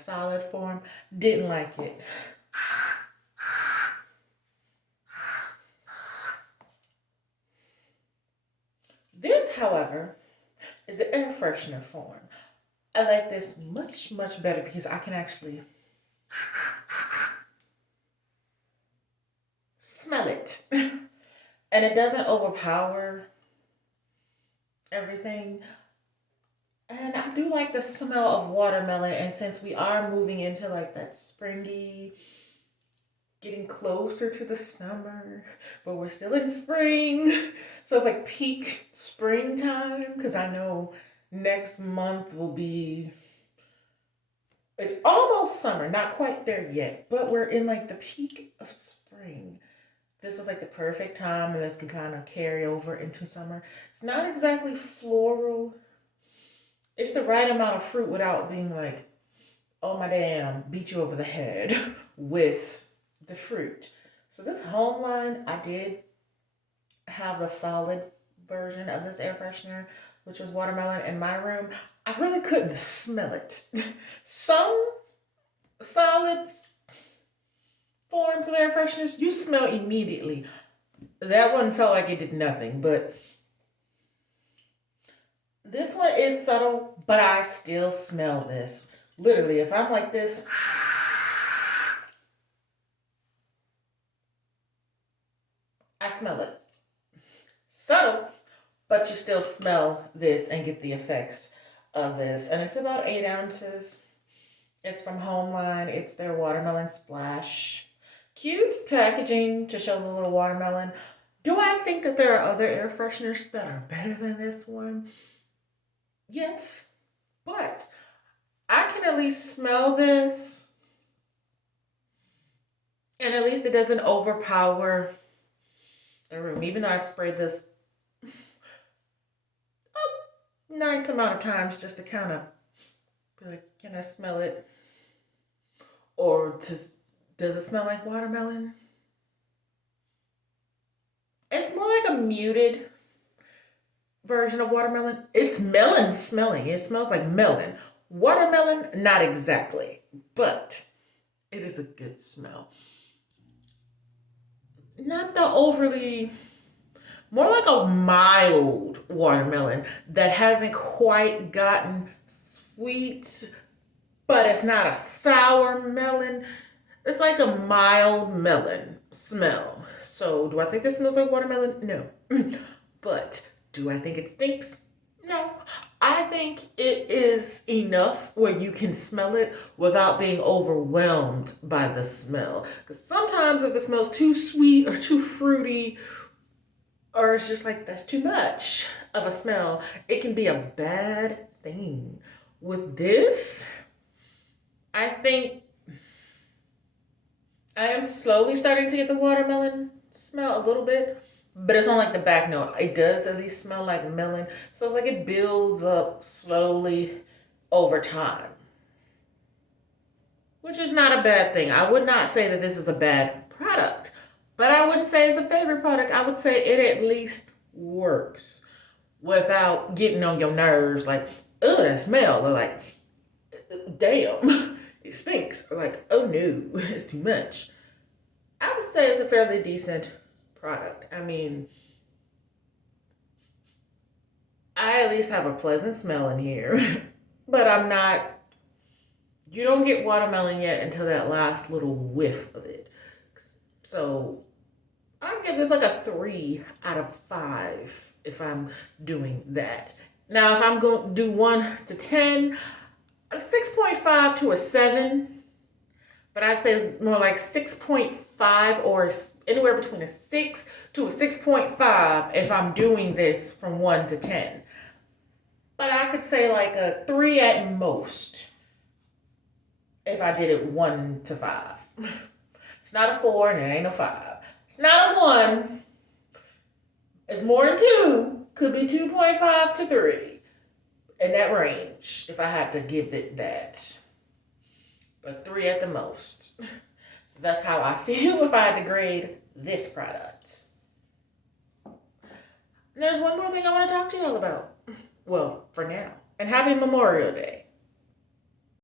solid form. Didn't like it. This, however, is the air freshener form. I like this much, much better because I can actually smell it. And it doesn't overpower everything. And I do like the smell of watermelon. And since we are moving into like that springy, getting closer to the summer, but we're still in spring. So it's like peak springtime because I know next month will be, it's almost summer, not quite there yet, but we're in like the peak of spring. This is like the perfect time, and this can kind of carry over into summer. It's not exactly floral. It's the right amount of fruit without being like, oh my damn, beat you over the head with the fruit. So this Homeline, I did have the solid version of this air freshener, which was watermelon in my room. I really couldn't smell it. Some solids forms of air fresheners you smell immediately. That one felt like it did nothing, but this one is subtle, but I still smell this. Literally, if I'm like this, I smell it. Subtle, but you still smell this and get the effects of this. And it's about 8 ounces. It's from Homeline. It's their watermelon splash. Cute packaging to show the little watermelon. Do I think that there are other air fresheners that are better than this one? Yes, but I can at least smell this, and at least it doesn't overpower the room. Even though I've sprayed this a nice amount of times just to kind of be like, can I smell it? Or does it smell like watermelon? It's more like a muted version of watermelon. It's melon smelling. It smells like melon. Watermelon, not exactly, but it is a good smell. Not the overly, more like a mild watermelon that hasn't quite gotten sweet, but it's not a sour melon. It's like a mild melon smell. So, do I think this smells like watermelon? No. But do I think it stinks? No. I think it is enough where you can smell it without being overwhelmed by the smell. Because sometimes if it smells too sweet or too fruity, or it's just like that's too much of a smell, it can be a bad thing. With this, I think I am slowly starting to get the watermelon smell a little bit, but it's on like the back note. It does at least smell like melon. So it's like it builds up slowly over time, which is not a bad thing. I would not say that this is a bad product, but I wouldn't say it's a favorite product. I would say it at least works without getting on your nerves like, oh, that smell. Or like, damn, it stinks. Or like, oh no, it's too much. I would say it's a fairly decent product. I mean, I at least have a pleasant smell in here, but I'm not, you don't get watermelon yet until that last little whiff of it. So I'll give this like a 3 out of 5 if I'm doing that. Now, if I'm going to do 1 to 10, a 6.5 to a 7. But I'd say it's more like 6.5 or anywhere between a 6 to a 6.5 if I'm doing this from 1 to 10. But I could say like a 3 at most if I did it 1 to 5. It's not a 4 and it ain't a 5. It's not a 1. It's more than 2. Could be 2.5 to 3. In that range if I had to give it that. But 3 at the most. So that's how I feel if I had to grade this product. And there's one more thing I want to talk to y'all about. Well, for now. And happy Memorial Day.